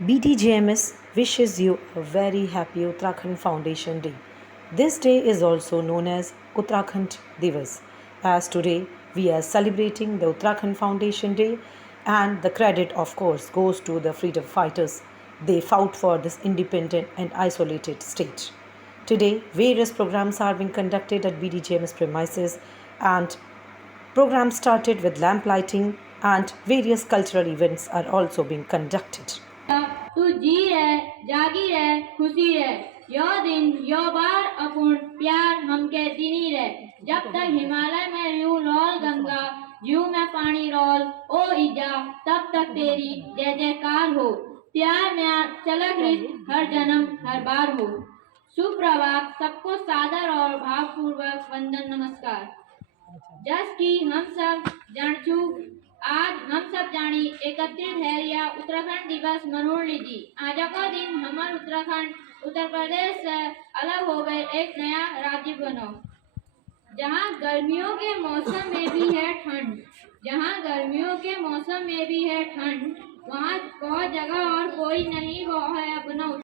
BTGMS wishes you a very happy Uttarakhand Foundation Day. This day is also known as Uttarakhand Divas, as today we are celebrating the Uttarakhand Foundation Day, and the credit, of course, goes to the freedom fighters. They fought for this independent and isolated state. Today, various programs are being conducted at BDGMS premises, and programs started with lamp lighting, and various cultural events are also being conducted. तू जी रहे जागी रहे खुशी रहे यो दिन यो बार अपूर्ण प्यार हमके दिनी रहे जब तक हिमालय में रू रोल गंगा जीव में पानी रोल ओ ईजा तब तक तेरी जय जयकार हो प्यार में चलक रिस हर जन्म हर बार हो सुप्रभात सबको सादर और भावपूर्वक वंदन नमस्कार जस की हम सब जान आज हम सब जानी 31 है या उत्तराखंड दिवस मनोर लीजी आज का दिन हमारे उत्तराखंड उत्तर प्रदेश से अलग हो गए एक नया राज्य बनो जहाँ गर्मियों के मौसम में भी है ठंड जहाँ गर्मियों के मौसम में भी है ठंड वहाँ बहुत जगह और कोई नहीं वो है अपना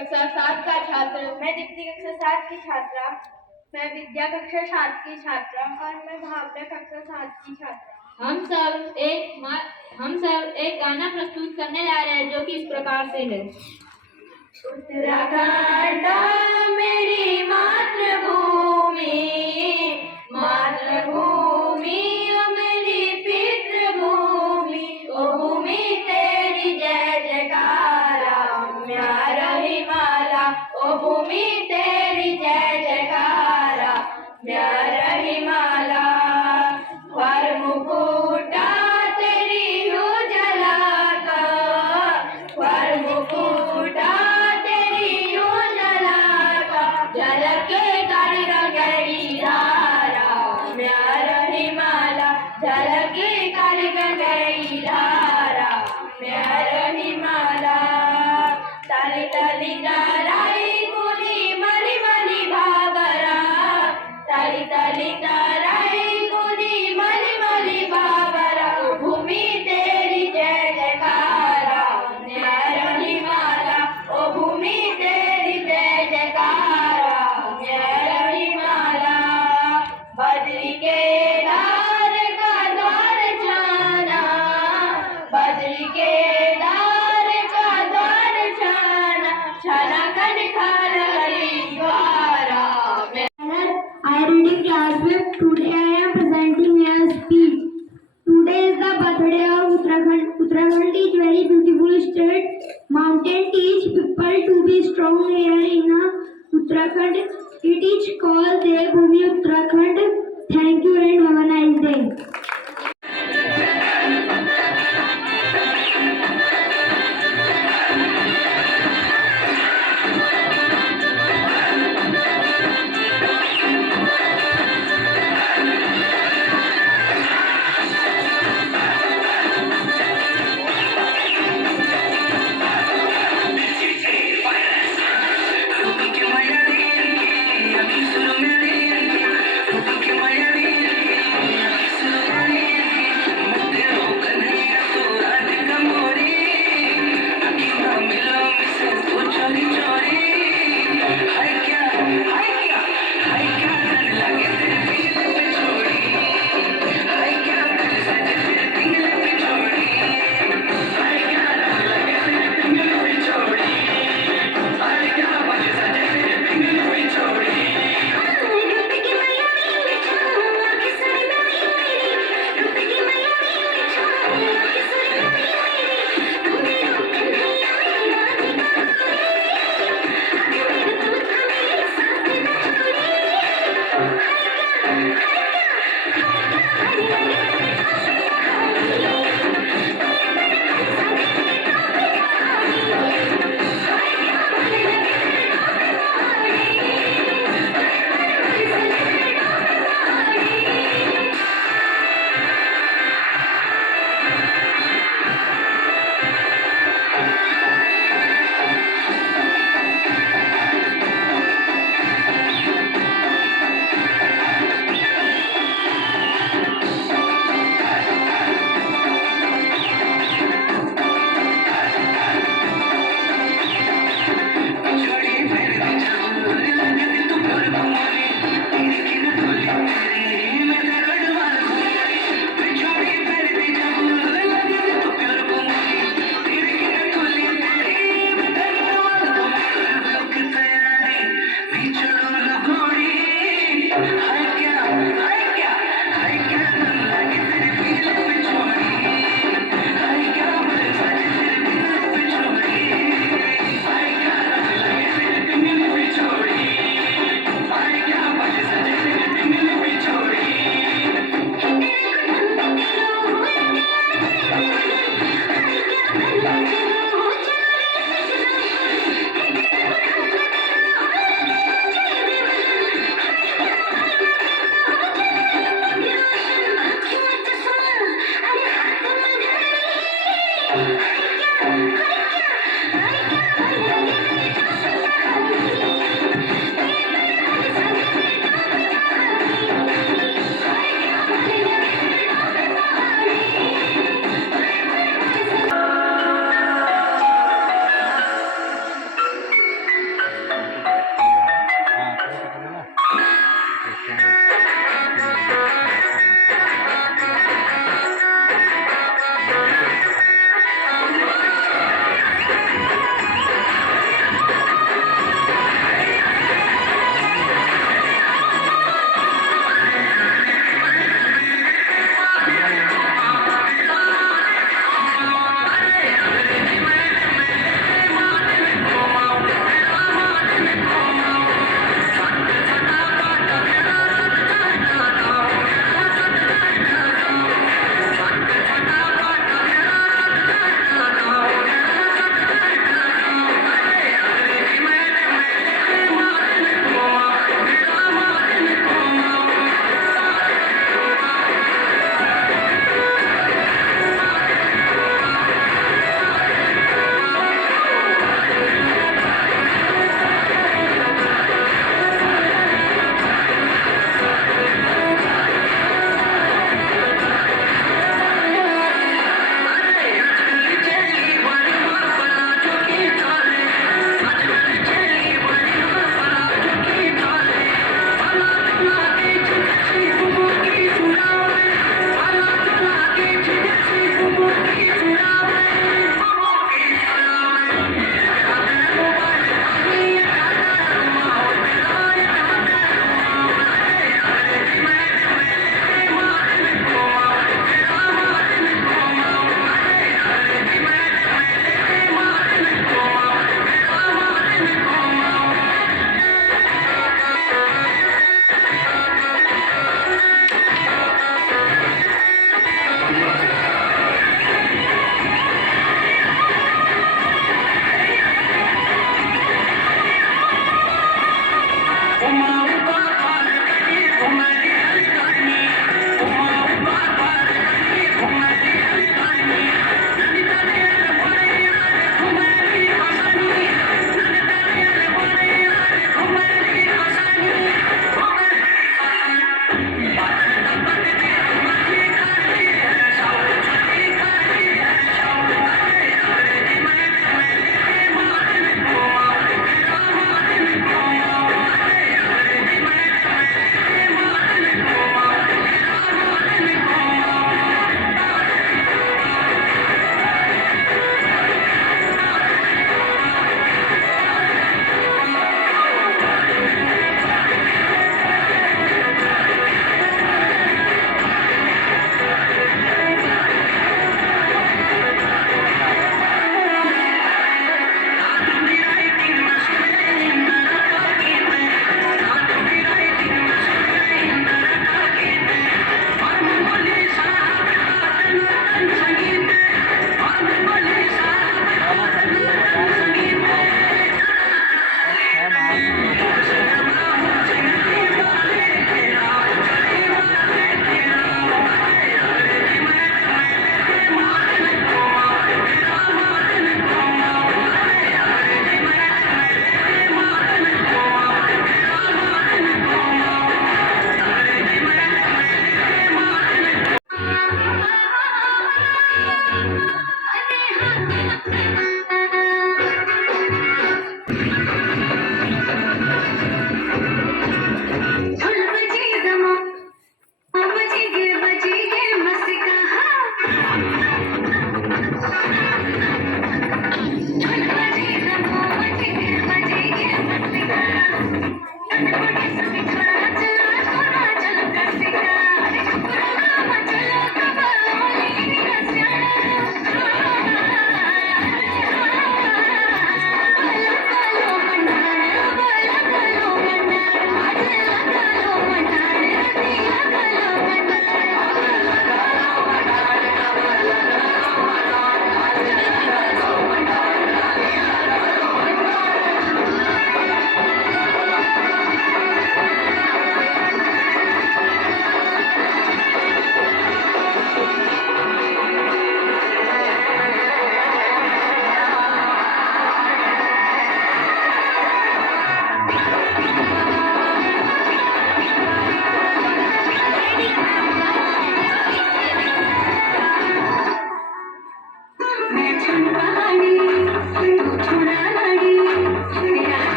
कक्षा 7 का छात्र। मैं दीप्ति कक्षा 7 की छात्रा। मैं विद्या कक्षा 7 की छात्रा। और मैं भावना कक्षा 7 की छात्रा। हम सब एक गाना प्रस्तुत करने जा रहे हैं जो कि इस प्रकार से है। उत्तराखंड मेरी मातृभूमि, मातृभूमि ओ मेरी पितृभूमि, ओ भूमि तेरी जय जयकारा, म्यारा हिमाला, ओ भूमि तेरी जय जयकारा, म्यारा हिमाला। वर मुकुटा तेरी उजला का, वर मुकुटा तेरी उजला का, झलके कालिका गहरी धारा, म्यारा हिमाला, झलके कालिका गहरी धारा, म्यारा हिमाला। ताली ताली ताराई गुनी मली मली भागरा, ताली ताली ताराई गुनी मली मली भागरा, ओ भूमि तेरी जय जयकारा, म्यारा हिमाला, ओ भूमि तेरी जय जयकारा, म्यारा हिमाला। बद्री केदार का द्वार छाना, बद्री केदार का द्वार छाना, छाना कर खाना हरिद्वारा। I am reading class 5th. Today I am presenting a speech. Today is the birthday of Uttarakhand. Uttarakhand is very beautiful state. Mountain teach people to be strong here in Uttarakhand. It is called Devbhoomi Uttarakhand. Thank you and have a nice day.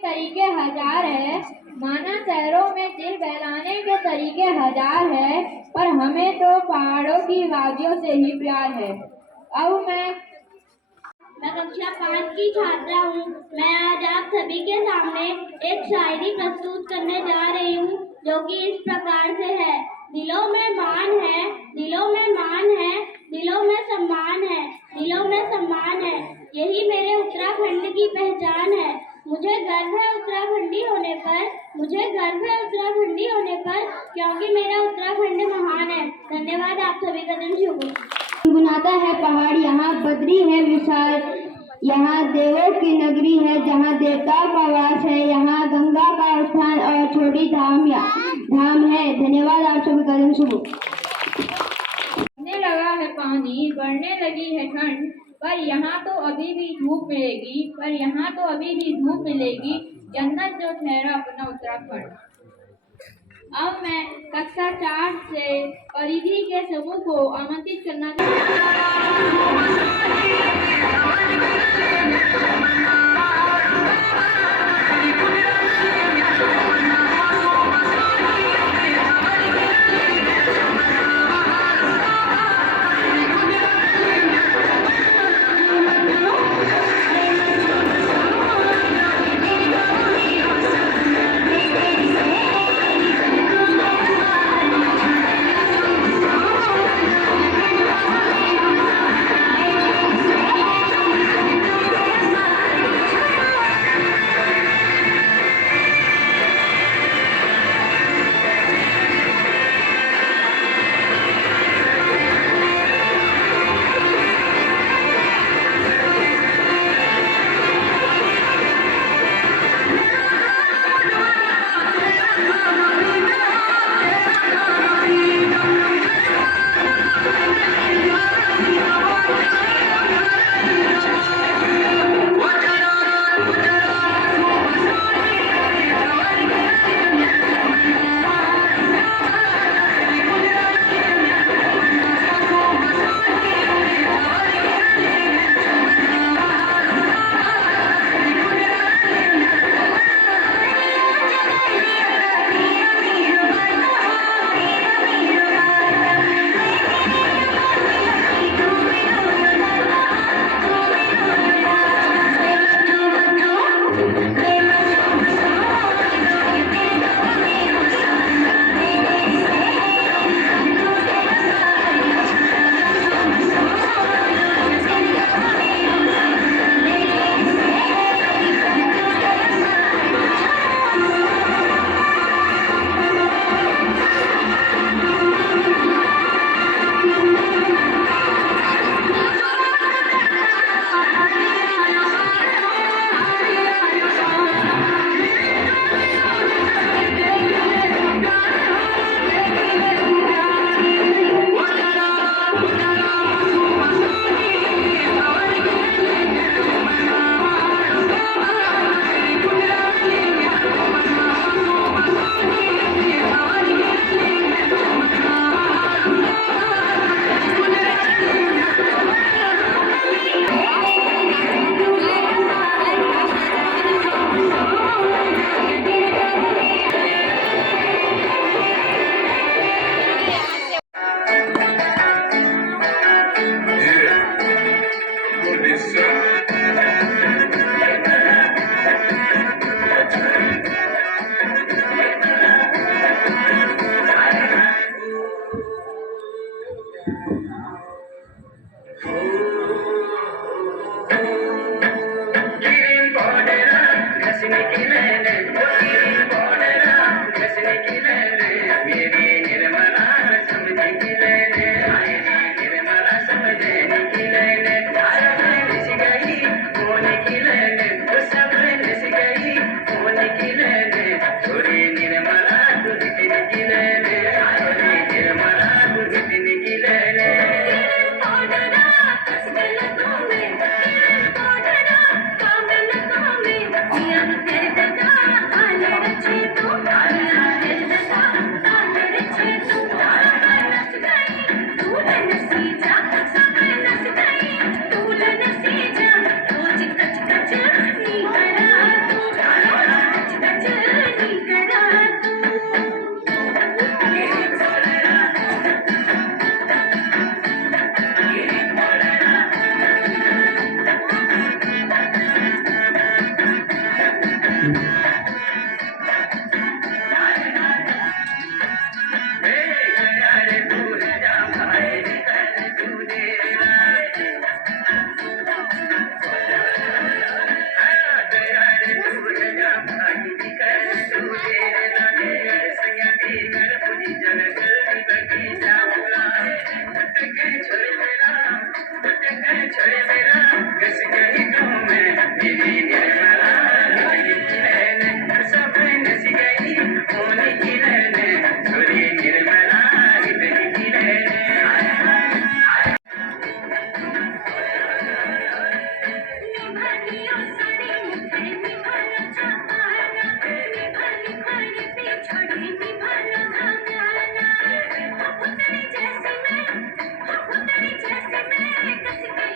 तरीके हजार है, माना शहरों में दिल बहलाने के तरीके हजार है, पर हमें तो पहाड़ों की वादियों से ही प्यार है। अब मैं कक्षा 5 की छात्रा हूँ। मैं आज आप सभी के सामने एक शायरी प्रस्तुत करने जा रही हूँ, जो कि इस प्रकार से है। दिलों में मान है, दिलों में मान है, दिलों में सम्मान है, दिलों में सम्मान है, यही मेरे उत्तराखंड की पहचान है। मुझे गर्व है उत्तराखंडी होने पर, मुझे गर्व है उत्तराखंडी होने पर, क्योंकि मेरा उत्तराखंड महान है। धन्यवाद। आप सभी का दिन शुभ हो। गुनगुनाता है पहाड़, यहाँ बद्री है विशाल, यहाँ देवों की नगरी है, जहाँ देवताओं का वास है, यहाँ गंगा का स्थान और छोटी धाम है। धन्यवाद। आप सभी का दिन शुभ हो। बढ़ने लगा है पानी, बढ़ने लगी है ठंड, पर यहाँ तो अभी भी धूप मिलेगी, पर यहाँ तो अभी भी धूप मिलेगी, जन्नत जो ठहरा अपना उत्तराखंड। अब मैं कक्षा 4 से परिधि के समूह को आमंत्रित करना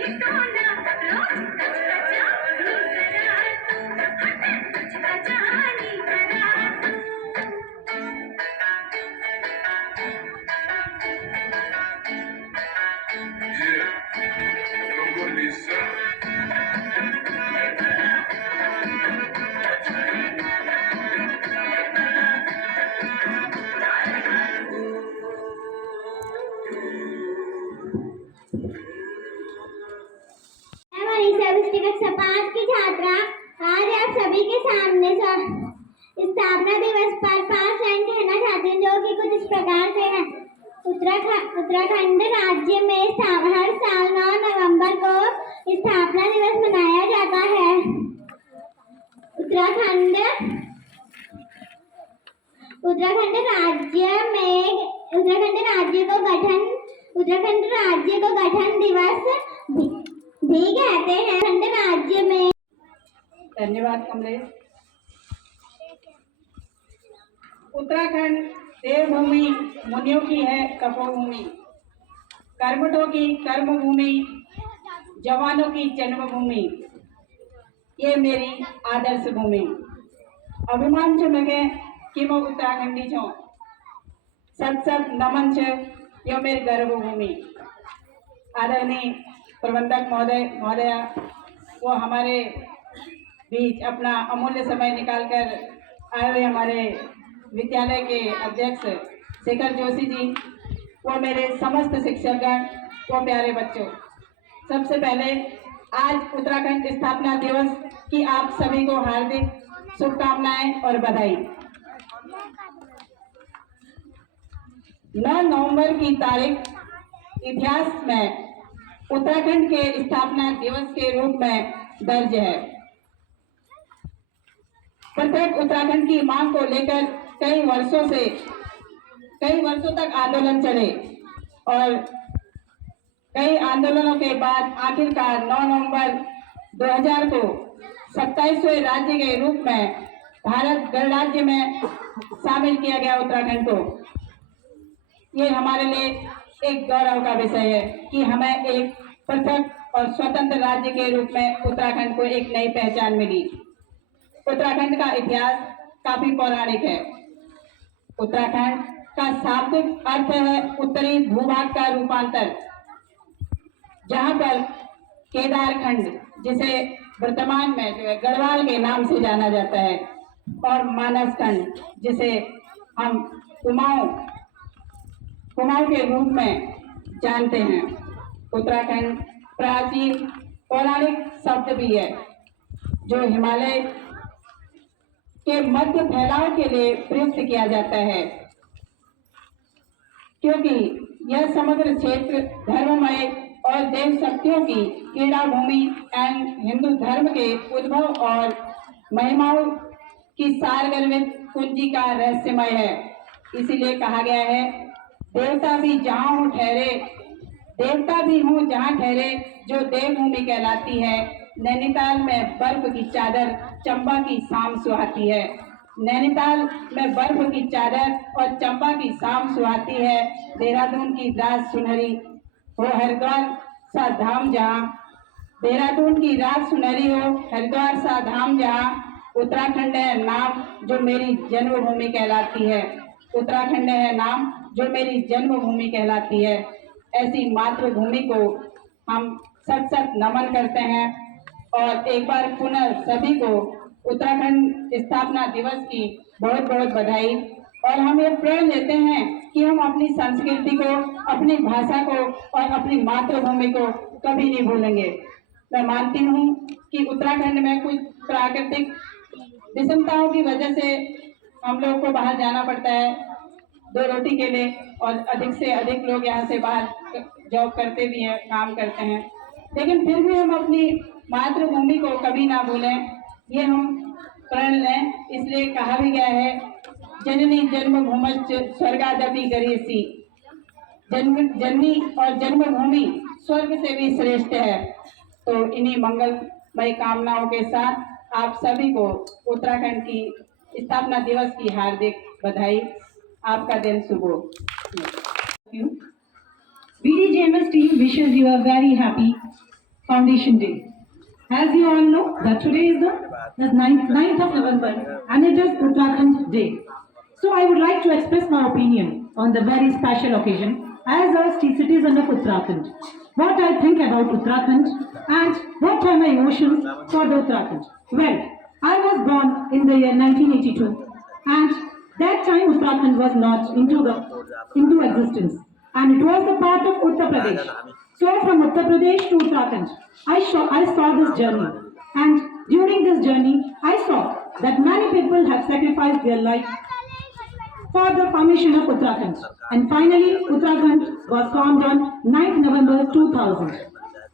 मैं मनीषा दृष्टि कक्षा 5 की छात्रा आज आप सभी के सामने स्थापना दिवस पर 5 लाइन कहना चाहती हूँ, जो कि कुछ इस प्रकार से है। उत्तराखंड राज्य में हर साल 9 नवंबर को स्थापना दिवस मनाया जाता है। उत्तराखंड राज्य को गठन दिवस भी कहते हैं। उत्तराखंड राज्य में धन्यवाद कमलेश। उत्तराखंड देवभूमि, मुनियों की है तपोभूमि, कर्मठों की कर्मभूमि, जवानों की जन्मभूमि, ये मेरी आदर्श भूमि। अभिमान छे मगे कि मैं उत्तराखंडी छूं, सत सत नमन छे, यो मेरी गर्वभूमि। आदरणीय प्रबंधक महोदया वो हमारे बीच अपना अमूल्य समय निकालकर आए हुए हमारे विद्यालय के अध्यक्ष शेखर जोशी जी, वो मेरे समस्त शिक्षकगण, वो प्यारे बच्चों, सबसे पहले आज उत्तराखंड स्थापना दिवस की आप सभी को हार्दिक शुभकामनाएं और बधाई। 9 नवंबर की तारीख इतिहास में उत्तराखंड के स्थापना दिवस के रूप में दर्ज है। प्रत्येक उत्तराखंड की मांग को लेकर कई वर्षों तक आंदोलन चले और कई आंदोलनों के बाद आखिरकार 9 नवंबर 2000 को 27वें राज्य के रूप में भारत गणराज्य में शामिल किया गया उत्तराखंड को। ये हमारे लिए एक गौरव का विषय है कि हमें एक पृथक और स्वतंत्र राज्य के रूप में उत्तराखंड को एक नई पहचान मिली। उत्तराखंड का इतिहास काफी पौराणिक है। उत्तराखंड का शाब्दिक अर्थ है उत्तरी भूभाग का रूपांतर, जहां पर केदारखंड, जिसे वर्तमान में जो है गढ़वाल के नाम से जाना जाता है, और मानसखंड, जिसे हम कुमाऊं के रूप में जानते हैं। उत्तराखंड प्राचीन पौराणिक शब्द भी है, जो हिमालय के मध्य फैलाव के लिए प्रयुक्त किया जाता है, क्योंकि यह समग्र क्षेत्र धर्ममय और देव शक्तियों की क्रीड़ा भूमि एवं हिंदू धर्म के उद्भव और महिमाओं की सारगर्भित कुंजी का रहस्यमय है। इसीलिए कहा गया है, देवता भी हूँ जहाँ ठहरे, जो देवभूमि कहलाती है। नैनीताल में बर्फ की चादर चंबा की शाम सुहाती है। नैनीताल में बर्फ की चादर और चंबा की शाम सुहाती है। देहरादून की रात सुनहरी हो, हरिद्वार सा धाम जहाँ, देहरादून की रात सुनहरी हो, हरिद्वार सा धाम जहाँ। उत्तराखंड है नाम जो मेरी जन्मभूमि कहलाती है। उत्तराखंड है नाम जो मेरी जन्मभूमि कहलाती है। ऐसी मातृभूमि को हम सत सत नमन करते हैं और एक बार पुनः सभी को उत्तराखंड स्थापना दिवस की बहुत बहुत बधाई। और हम ये प्रण लेते हैं कि हम अपनी संस्कृति को, अपनी भाषा को और अपनी मातृभूमि को कभी नहीं भूलेंगे। मैं मानती हूँ कि उत्तराखंड में कुछ प्राकृतिक विषमताओं की वजह से हम लोग को बाहर जाना पड़ता है 2 रोटी के लिए, और अधिक से अधिक लोग यहाँ से बाहर जॉब करते भी हैं, काम करते हैं, लेकिन फिर भी हम अपनी मातृभूमि को कभी ना भूलें, ये हम प्रण लें। इसलिए कहा भी गया है, जननी जन्मभूमश्च स्वर्गादपि गरीयसी, जननी और जन्मभूमि स्वर्ग से भी श्रेष्ठ है। तो इन्हीं मंगलमय कामनाओं के साथ आप सभी को उत्तराखंड की स्थापना दिवस की हार्दिक बधाई। आपका दिन शुभ हो। VDJMS team wishes you a very happy Foundation Day. As you all know, that today is the 9th of November and it is Uttarakhand Day. So I would like to express my opinion on the very special occasion as a citizen of Uttarakhand. What I think about Uttarakhand and what are my emotions for the Uttarakhand. Well, I was born in the year 1982 and that time Uttarakhand was not into existence and it was the part of Uttar Pradesh. So from Uttar Pradesh to Uttarakhand, I saw this journey, and during this journey, I saw that many people have sacrificed their life for the formation of Uttarakhand. And finally, Uttarakhand was formed on 9th November 2000.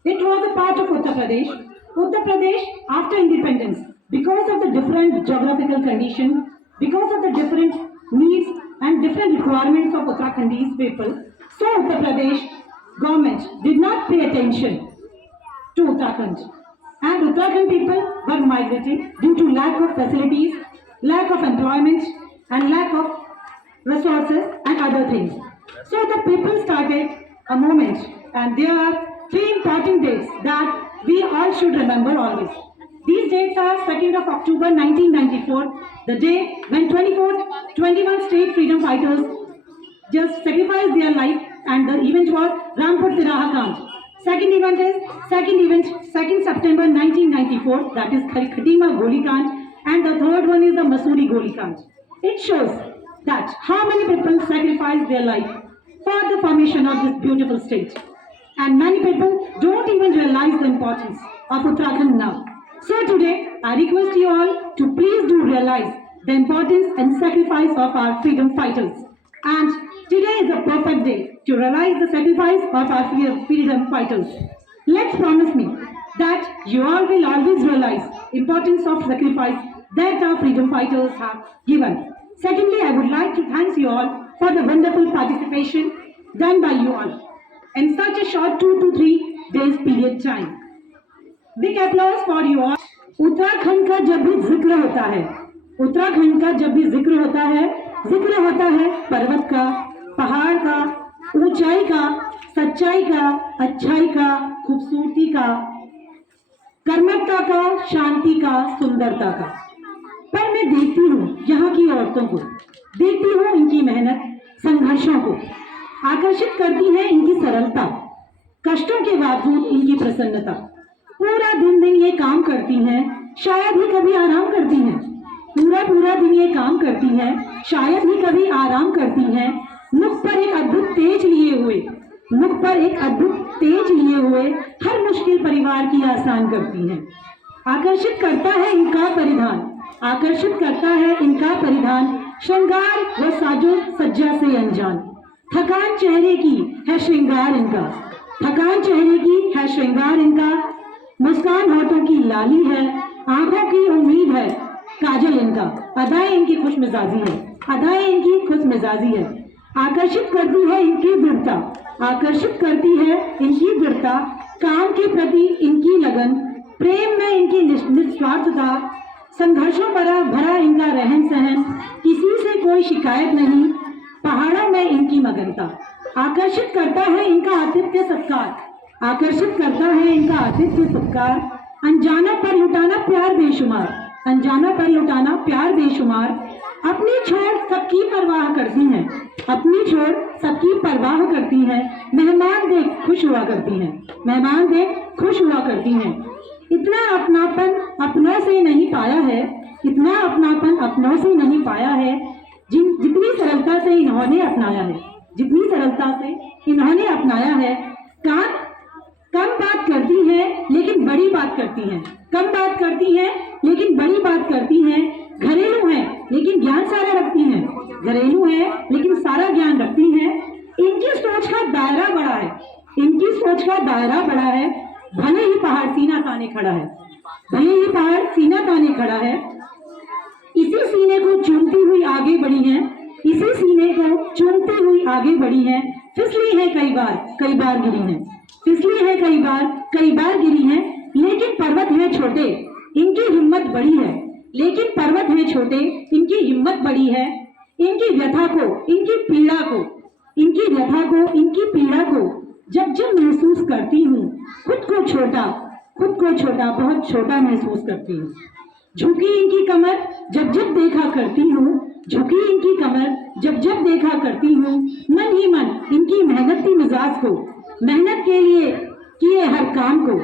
It was a part of Uttar Pradesh. Uttar Pradesh, after independence, because of the different geographical condition, because of the different needs and different requirements of Uttarakhandese people, so Uttar Pradesh government did not pay attention to Uttarakhand. And Uttarakhand people were migrating due to lack of facilities, lack of employment, and lack of resources and other things. So the people started a movement, and there are three important dates that we all should remember always. These dates are 2nd of October 1994, the day when 21 state freedom fighters just sacrificed their life, and the event was Rampur Tiraha Kand. Second event is 2nd September 1994, that is Khatima Goli Kand, and the third one is the Masuri Goli Kand. It shows that how many people sacrificed their life for the formation of this beautiful state. And many people don't even realize the importance of Uttarakhand now. So today, I request you all to please do realize the importance and sacrifice of our freedom fighters. And today is a perfect day to realize the sacrifice of our freedom fighters. Let's promise me that you all will always realize importance of sacrifice that our freedom fighters have given. Secondly, I would like to thank you all for the wonderful participation done by you all in such a short 2 to 3 days period time. Big applause for you all. Uttarakhand का जब भी जिक्र होता है, उत्तराखंड का जब भी जिक्र होता है पर्वत का, पहाड़ का, ऊंचाई का, सच्चाई का, अच्छाई का, खूबसूरती का, कर्मठता का, शांति का, सुंदरता का। पर मैं देखती हूँ यहाँ की औरतों को, देखती हूँ इनकी मेहनत, संघर्षों को, आकर्षित करती है इनकी सरलता, कष्टों के बावजूद इनकी प्रसन्नता। पूरा दिन ये काम करती हैं, शायद ही कभी आराम करती हैं। पूरा दिन ये काम करती हैं, शायद ही कभी आराम करती हैं। मुख पर एक अद्भुत तेज लिए हुए हर मुश्किल परिवार की आसान करती हैं। आकर्षित करता है इनका परिधान, श्रृंगार व साजो सज्जा से अनजान। थकान चेहरे की है श्रृंगार इनका, मुस्कान होठों की लाली है, आंखों की उम्मीद है काजल इनका। अदाएं इनकी खुशमिजाजी है। आकर्षित करती है इनकी दृढ़ता, काम के प्रति इनकी लगन, प्रेम में इनकी निस्वार्थता, संघर्षों भरा इनका रहन सहन, किसी से कोई शिकायत नहीं, पहाड़ों में इनकी मगनता। आकर्षित करता है इनका आतिथ्य सत्कार, अनजानों पर लुटाना प्यार बेशुमार। अपनी छोड़ सबकी परवाह करती हैं, मेहमान देख खुश हुआ करती हैं। इतना अपनापन अपनों से नहीं पाया है, जितनी सरलता से इन्होंने अपनाया है। कम बात करती हैं लेकिन बड़ी बात करती हैं, घरेलू हैं लेकिन सारा ज्ञान रखती हैं। इनकी सोच का दायरा बड़ा है, भले ही पहाड़ सीना ताने खड़ा है, इसी सीने को चूमती हुई आगे बढ़ी हैं, फिसली है कई बार गिरी हैं, लेकिन पर्वत है छोटे, इनकी हिम्मत बड़ी है। इनकी व्यथा को, इनकी पीड़ा को जब महसूस करती हूँ, खुद को छोटा, खुद को छोटा, बहुत छोटा महसूस करती हूँ। झुकी इनकी कमर जब जब देखा करती हूँ, झुकी इनकी कमर जब जब देखा करती हूँ, मन ही मन इनकी मेहनती मिजाज को, मेहनत के लिए किए हर काम को,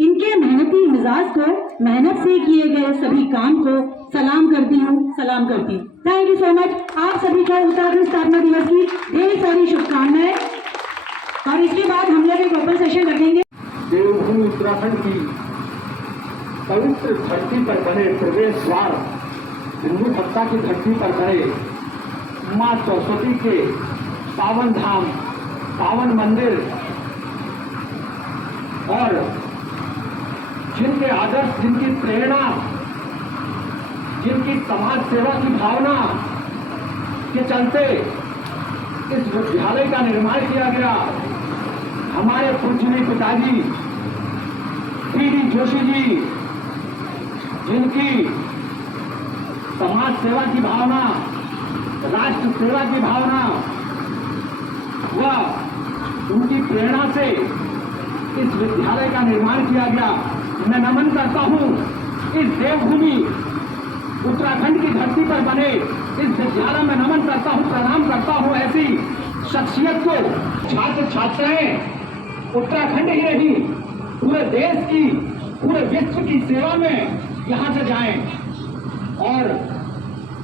इनके मेहनती मिजाज को, मेहनत से किए गए सभी काम को सलाम करती हूँ, सलाम करती हूँ। Thank you so much. आप सभी को उत्तराखंड स्थापना दिवस की ढेर सारी शुभकामनाएं। और इसके बाद हम लोग एक ओपन सेशन रखेंगे। देवभूमि उत्तराखंड की पवित्र धरती पर बने प्रवेश द्वार, हिंदू सत्ता की धरती पर बने माँ सरस्वती के पावन धाम, पावन मंदिर और जिनके आदर्श, जिनकी प्रेरणा, जिनकी समाज सेवा की भावना के चलते इस विद्यालय का निर्माण किया गया। हमारे पूजनीय पिताजी पी.डी. जोशी जी, जिनकी समाज सेवा की भावना, राष्ट्र सेवा की भावना व उनकी प्रेरणा से इस विद्यालय का निर्माण किया गया। मैं नमन करता हूं इस देवभूमि उत्तराखंड की धरती पर बने इस विद्यालय में नमन करता हूं, प्रणाम करता हूं ऐसी शख्सियत को। छात्र छात्राएं उत्तराखंड ही नहीं, पूरे देश की, पूरे विश्व की सेवा में यहां से जाएं। और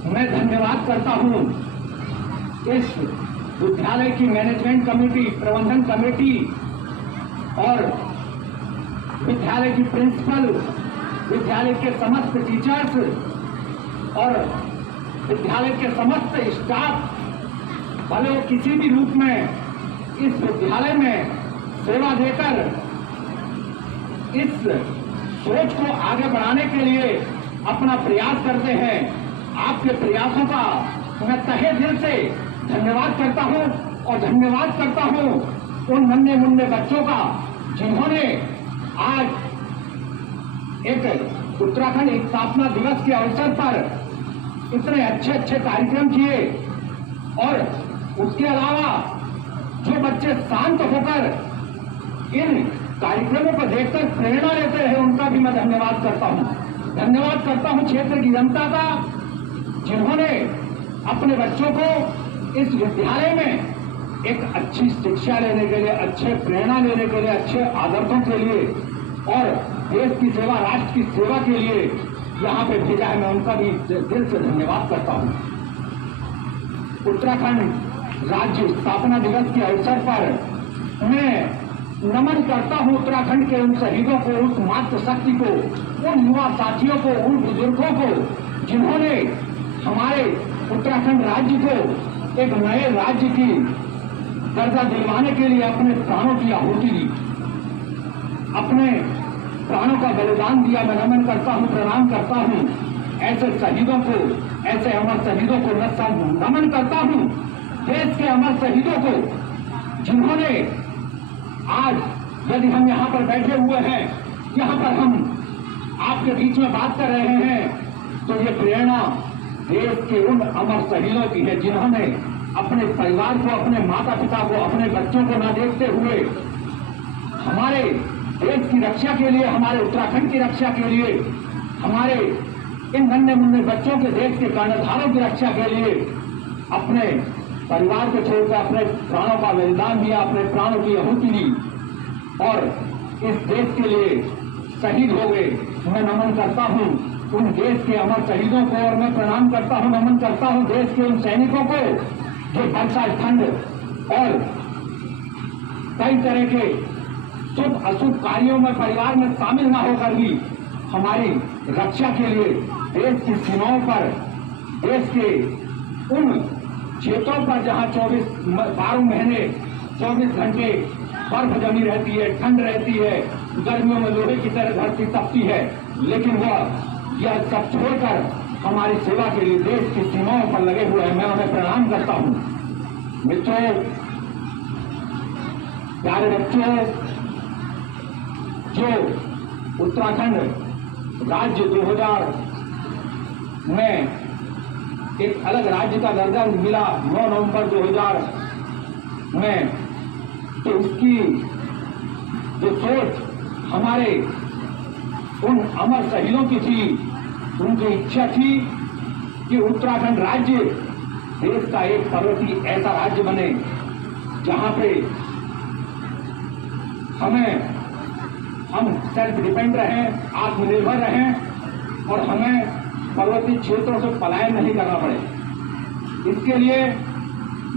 मैं धन्यवाद करता हूं इस विद्यालय की मैनेजमेंट कमेटी, प्रबंधन कमेटी और विद्यालय की प्रिंसिपल, विद्यालय के समस्त टीचर्स और विद्यालय के समस्त स्टाफ, भले वो किसी भी रूप में इस विद्यालय में सेवा देकर इस सोच को आगे बढ़ाने के लिए अपना प्रयास करते हैं। आपके प्रयासों का मैं तहे दिल से धन्यवाद करता हूं और धन्यवाद करता हूं उन नन्हे मुन्ने बच्चों का जिन्होंने आज एक उत्तराखंड स्थापना दिवस के अवसर पर इतने अच्छे अच्छे कार्यक्रम किए। और उसके अलावा जो बच्चे शांत होकर इन कार्यक्रमों को देखकर प्रेरणा लेते हैं, उनका भी मैं धन्यवाद करता हूं। धन्यवाद करता हूं क्षेत्र की जनता का, जिन्होंने अपने बच्चों को इस विद्यालय में एक अच्छी शिक्षा लेने के लिए, अच्छे प्रेरणा लेने के लिए, अच्छे आदर्शों के लिए और देश की सेवा, राष्ट्र की सेवा के लिए यहाँ पे भेजा है। मैं उनका भी दिल से धन्यवाद करता हूँ। उत्तराखंड राज्य स्थापना दिवस के अवसर पर मैं नमन करता हूँ उत्तराखंड के उन शहीदों को, उस मातृशक्ति को, उन युवा साथियों को, उन बुजुर्गों को, जिन्होंने हमारे उत्तराखंड राज्य को एक नए राज्य की दर्जा दिलवाने के लिए अपने प्राणों की आहुति दी, अपने प्राणों का बलिदान दिया। मैं नमन करता हूँ, प्रणाम करता हूँ ऐसे शहीदों को, ऐसे अमर शहीदों को नमन करता हूँ देश के अमर शहीदों को, जिन्होंने आज, यदि हम यहाँ पर बैठे हुए हैं, यहाँ पर हम आपके बीच में बात कर रहे हैं, तो ये प्रेरणा देश के उन अमर शहीदों की है, जिन्होंने अपने परिवार को, अपने माता पिता को, अपने बच्चों को न देखते हुए हमारे देश की रक्षा के लिए, हमारे उत्तराखंड की रक्षा के लिए, हमारे इन नन्हे मुन्ने बच्चों के, देश के कर्णधारों की रक्षा के लिए अपने परिवार को छोड़कर अपने प्राणों का बलिदान दिया, अपने प्राणों की आहुति दी और इस देश के लिए शहीद हो गए। मैं नमन करता हूं उन देश के अमर शहीदों को और मैं प्रणाम करता हूं, नमन करता हूं देश के उन सैनिकों को जो वर्षा, ठंड और कई तरह के शुभ अशुभ कार्यों में परिवार में शामिल न होकर भी हमारी रक्षा के लिए देश की सीमाओं पर, देश के उन क्षेत्रों पर जहां 12 महीने 24 घंटे बर्फ जमी रहती है, ठंड रहती है, गर्मियों में लोहे की तरह धरती तपती है, लेकिन वह यह सब छोड़कर हमारी सेवा के लिए देश की सीमाओं पर लगे हुए हैं। मैं उन्हें प्रणाम करता हूं। मित्रों, प्यारे बच्चों, जो उत्तराखंड राज्य 2000 में एक अलग राज्य का दर्जा मिला 9 नवंबर 2000 में, तो उसकी जो सोच हमारे उन अमर शहीदों की थी। उनकी इच्छा थी कि उत्तराखंड राज्य देश का एक पर्वतीय ऐसा राज्य बने जहां पे हम सेल्फ डिपेंड रहें, आत्मनिर्भर रहें और हमें पर्वतीय क्षेत्रों से पलायन नहीं करना पड़े। इसके लिए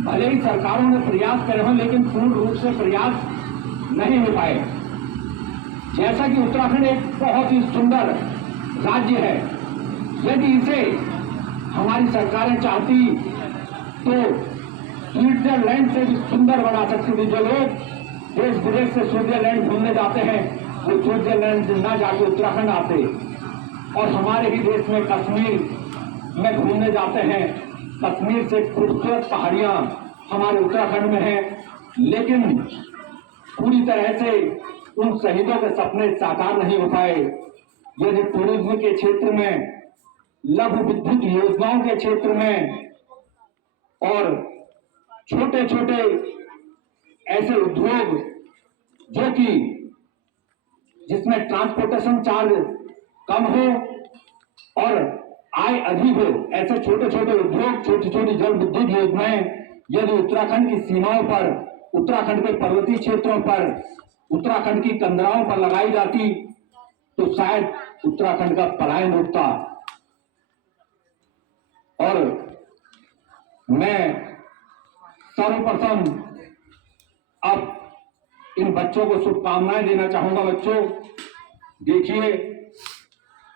भले ही सरकारों ने प्रयास करे हों, लेकिन पूर्ण रूप से प्रयास नहीं हो पाए। जैसा कि उत्तराखंड एक बहुत ही सुंदर राज्य है, यदि इसे हमारी सरकारें चाहती तो स्विट्जरलैंड से भी सुंदर बना सकती थी। जो लोग देश विदेश से स्विट्जरलैंड घूमने जाते हैं वो स्विट्जरलैंड से न जाके उत्तराखंड आते, और हमारे ही देश में कश्मीर में घूमने जाते हैं। कश्मीर से खूबसूरत पहाड़ियां हमारे उत्तराखंड में हैं, लेकिन पूरी तरह से उन शहीदों के सपने साकार नहीं हो पाए। यदि टूरिज्म के क्षेत्र में, लघु विद्युत योजनाओं के क्षेत्र में और छोटे छोटे ऐसे उद्योग जो कि जिसमें ट्रांसपोर्टेशन चार्ज कम हो और आय अधिक हो, ऐसे छोटे छोटे उद्योग, छोटी छोटी जल विद्युत योजनाएं यदि उत्तराखंड की सीमाओं पर, उत्तराखंड के पर्वतीय क्षेत्रों पर, उत्तराखंड की कंदराओं पर लगाई जाती तो शायद उत्तराखंड का पलायन रुकता। और मैं सर्वप्रथम अब इन बच्चों को शुभकामनाएं देना चाहूंगा। बच्चों, देखिए,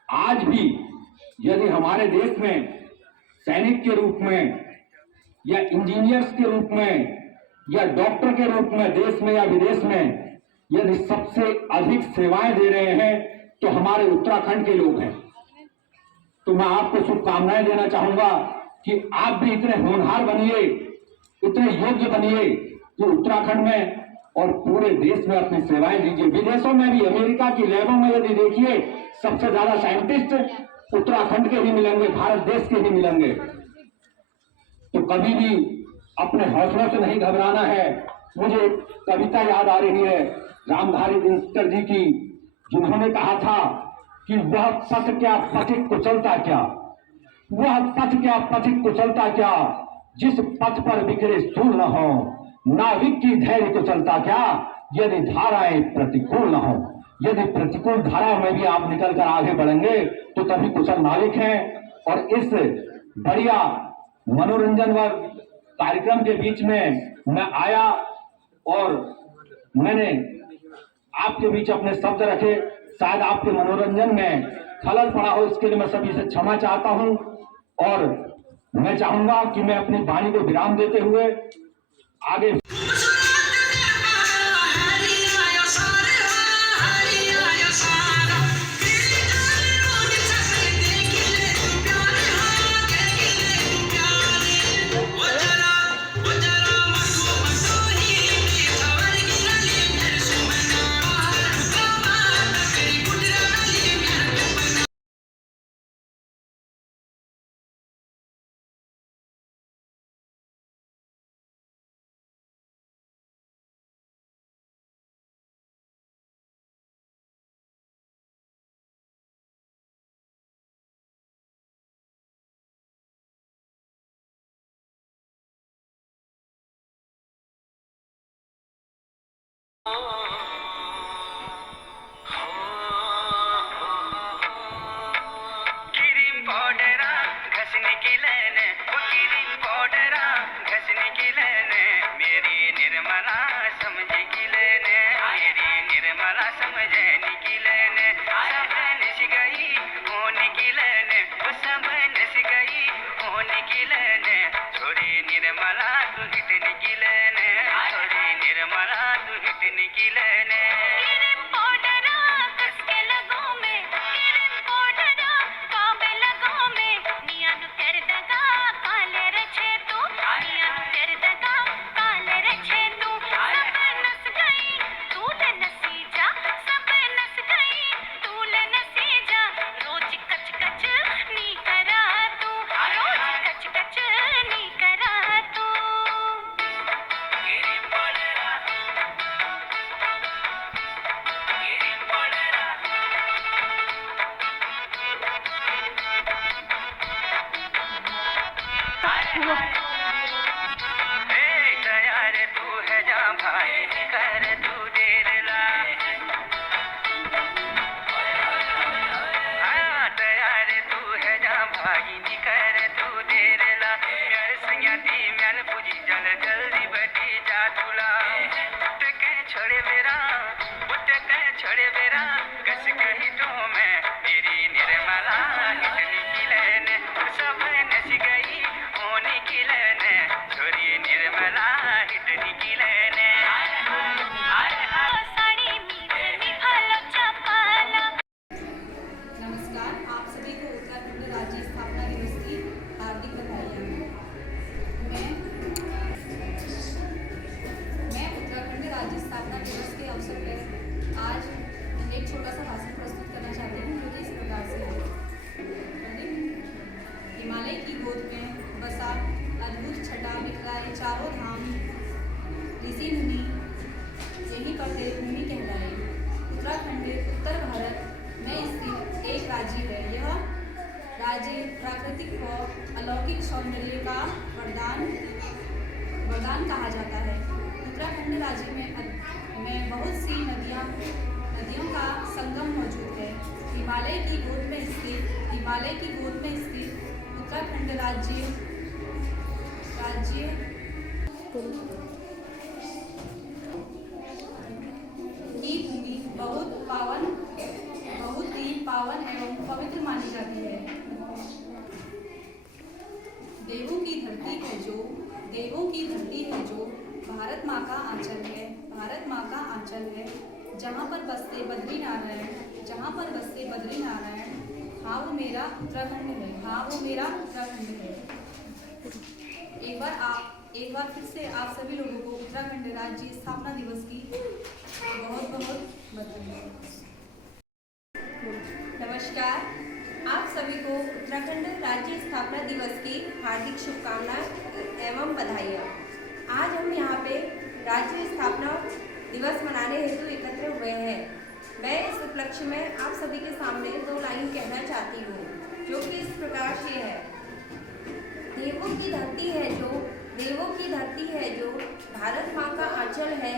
आज भी यदि हमारे देश में सैनिक के रूप में या इंजीनियर्स के रूप में या डॉक्टर के रूप में देश में या विदेश में यदि सबसे अधिक सेवाएं दे रहे हैं तो हमारे उत्तराखंड के लोग हैं, तो मैं आपको शुभकामनाएं देना चाहूंगा कि आप भी इतने होनहार बनिए, इतने योग्य बनिए कि उत्तराखंड में और पूरे देश में अपनी सेवाएं दीजिए। विदेशों में भी, अमेरिका की लैबों में यदि देखिए, सबसे ज्यादा साइंटिस्ट उत्तराखंड के ही मिलेंगे, भारत देश के ही मिलेंगे। तो कभी भी अपने हौसलों से नहीं घबराना है। मुझे एक कविता याद आ रही है रामधारी दिनकर जी की, जिन्होंने कहा था कि वह पथ क्या पथिक कुशलता क्या, वह पथ क्या पथिक कुशलता क्या, जिस पथ पर बिखरे स्थूल न हो, नाविक की धैर्य कुशलता क्या, यदि धाराएं प्रतिकूल न हो। यदि प्रतिकूल धाराओं में भी आप निकल कर आगे बढ़ेंगे तो तभी कुशल नाविक हैं। और इस बढ़िया मनोरंजन व कार्यक्रम के बीच में मैं आया और मैंने आपके बीच अपने शब्द रखे, शायद आपके मनोरंजन में खलल पड़ा हो, इसके लिए मैं सभी से क्षमा चाहता हूं। और मैं चाहूंगा कि मैं अपनी वाणी को विराम देते हुए आगे छोड़े बेरा कस कही तो मैं मेरी निर्मला हिटनी की लेने सब नस गई होने की लेने छोरी निर्मला हिटनी की लेने नमस्कार, आप सभी को उत्तराखंड राज्य स्थापना दिवस की हार्दिक बधाइयाँ। मैं उत्तराखंड राज्य स्थापना दिवस के अवसर पर आज एक छोटा सा भाषण प्रस्तुत करना चाहती हूँ, जो कि इस प्रकार से है। हिमालय की गोद में बसा अद्भुत छटा बिखराए चारों धाम, ऋषि मुनि यहीं पर देवभूमि कहलाए। उत्तराखंड उत्तर भारत में स्थित एक राज्य है। यह राज्य प्राकृतिक व अलौकिक सौंदर्य का वरदान कहा जाता है। उत्तराखंड राज्य में बहुत सी नदियों का संगम मौजूद है। हिमालय की गोद में स्थित उत्तराखंड राज्य की भूमि बहुत ही पावन एवं पवित्र मानी जाती है। देवों की धरती है जो भारत माँ का आंचल है, जहाँ पर बसते बद्री नारायण, हाँ वो मेरा उत्तराखंड है। एक बार फिर से आप सभी लोगों को उत्तराखंड राज्य स्थापना दिवस की बहुत बहुत बधाई। नमस्कार, आप सभी को उत्तराखंड राज्य स्थापना दिवस की हार्दिक शुभकामनाएं एवं बधाइयाँ। आज हम यहाँ पे राज्य स्थापना दिवस मनाने हेतु एकत्र हुए हैं। मैं इस उपलक्ष्य में आप सभी के सामने 2 लाइन कहना चाहती हूँ, जो कि इस प्रकार से है। देवों की धरती है जो भारत माँ का आंचल है,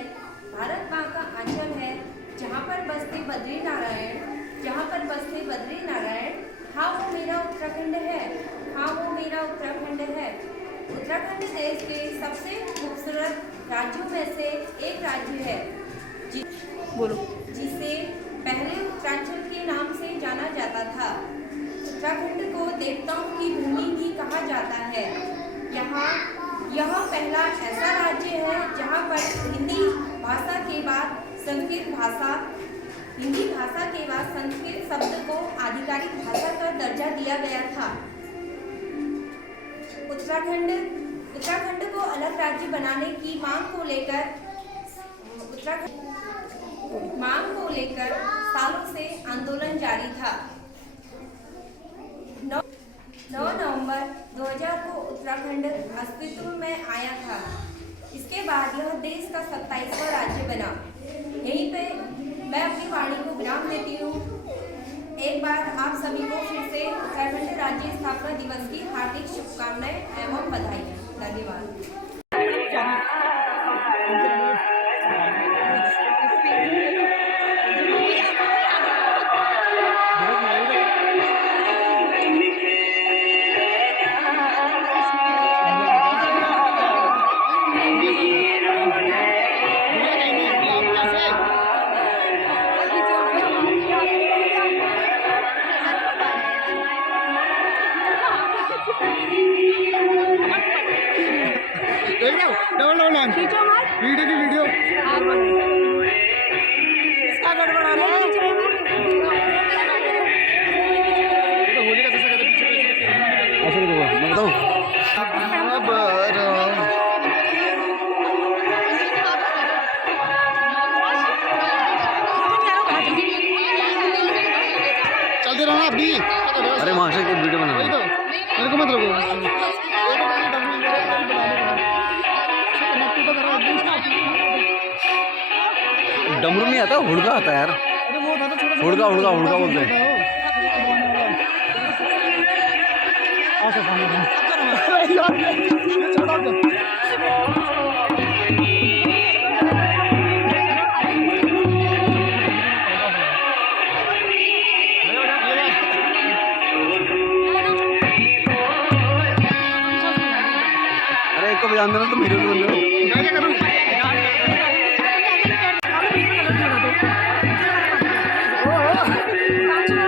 जहाँ पर बसते बद्री नारायण, हाँ वो मेरा उत्तराखंड है। उत्तराखंड देश के सबसे खूबसूरत राज्यों में से एक राज्य है, जिसे पहले उत्तरांचल के नाम से जाना जाता था। उत्तराखंड को देवताओं की भूमि भी कहा जाता है। यह पहला ऐसा राज्य है जहाँ पर हिंदी भाषा के बाद संस्कृत शब्द को आधिकारिक भाषा का दर्जा दिया गया था। उत्तराखंड को अलग राज्य बनाने की मांग को लेकर सालों से आंदोलन जारी था। 9 नवंबर 2000 को उत्तराखंड अस्तित्व में आया था। इसके बाद यह देश का 27वां राज्य बना। यहीं पे मैं अपनी वाणी को विराम देती हूँ। एक बार आप सभी को फिर से उत्तराखंड राज्य स्थापना दिवस की हार्दिक शुभकामनाएं एवं बधाई। धन्यवाद। वीडियो इसका गड़बड़ा लो। होली का कैसे पीछे ऐसे देखो मैं बताऊं। चलते रहो अभी। अरे मास्टर को वीडियो बना रहा है, मेरे को मत रोको। डमरू नहीं आता, हुड़का आता है यार। हुड़का बोलते हैं। अरे एक को बजान देना तो मेरे को बोल रहे हो। 5